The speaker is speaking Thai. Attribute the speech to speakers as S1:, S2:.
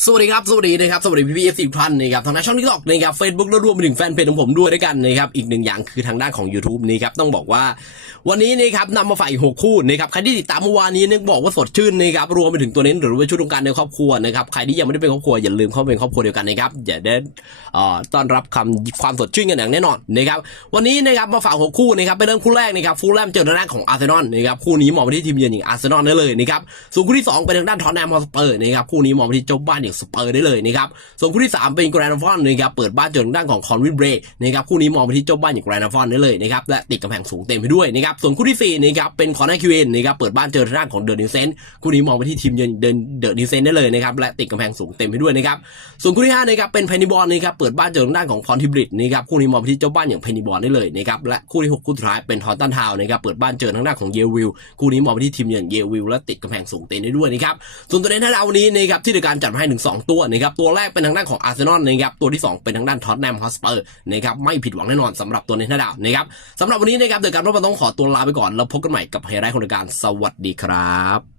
S1: สวัสดีครับ สวัสดีนะครับ สวัสดีพี่พี่เอฟซีทุกท่านนะครับทางด้านช่องทิกตอกนะครับเฟซบุ๊กแล้วรวมไปถึงแฟนเพจของผมด้วยด้วยกันนะครับ อีกหนึ่งอย่างคือทางด้านของ YouTube นี่ครับต้องบอกว่า วันนี้นะครับนำมาฝากอีกหกคู่นะครับใครที่ติดตามเมื่อวานนี้นึกบอกว่าสดชื่นนะครับรวมไปถึงตัวเน้นหรือว่าชุดตรงการในครอบครัวนะครับใครที่ยังไม่ได้เป็นครอบครัวอย่าลืมเข้าเป็นครอบครัวเดียวกันนะครับอย่าได้ต้อนรับคำความสดชื่นกันอย่างแน่นอนนะครับวันนี้นะครับมาฝากหกคู่นะครับไปเริ่มคู่แรกนะครับฟูลแลมเจอทางด้านของอาร์เซนอลนะครับคู่นี้มองไปที่ทีมเยือนอย่างอาร์เซนอลได้เลยนะครับส่วนคู่ที่สองเป็นทางด้านทอนแนมฮอสเปอร์นะครับคู่นี้มองไปที่เจ้าบ้านอย่างสเปอร์ได้เลยนะครับส่วนคู่ที่สามเป็นแกรนด์ฟอนนะครับเปิดบ้านเจอทางด้านของคอนวินเบรนะครับคู่นี้มองไปที่เจ้าบ้านอย่างแกรนด์ฟอนได้เลยนะครับและติดกำแพงสูงเต็มไปด้วยนะครับส่วนคู่ที่สี่นะครับเป็นคอนเนคิวเอนนะครับเปิดบ้านเจอทางด้านของเดอะนิวเซนคู่นี้มองไปที่ทีมเยือนเดินเดอะนิวเซนได้เลยนะครับและติดกำแพงสูงเต็มไปด้วยนะครับส่วนคู่ที่5นะครับเป็นเพนนีบอลนะครับเปิดบ้านเจอทางด้านของพรทิบริดนะครับคู่นี้มองไปที่เจ้าบ้านอย่างเพนนีบอลได้เลยนะครับและคู่ที่6คู่สุดท้ายเป็นทอนตันทาวน์นะครับเปิดบ้านเจอทางด้านของเยวิลคู่นี้มองไปที่ทีมอย่างเยวิลและติดกำแพงสูงเต็มได้ด้วยนะครับส่วนตัวเด่นท่าดาวันนี้นะครับที่ในการจัดให้ถึง 2 ตัวนะครับตัวแรกเป็นทางด้านของอาร์เซนอลนะครับตัวที่ 2 เป็นทางด้านท็อตแนมฮอสเปอร์นะครับไม่ผิดหวังแน่นอนสำหรับตัวเด่นท่าดาวนะครับสำหรับวันนี้นะครับเดี๋ยวการรบต้องขอตัวลาไปก่อนแล้วพบกันใหม่กับไฮไลท์ของรายการสวัสดีครับ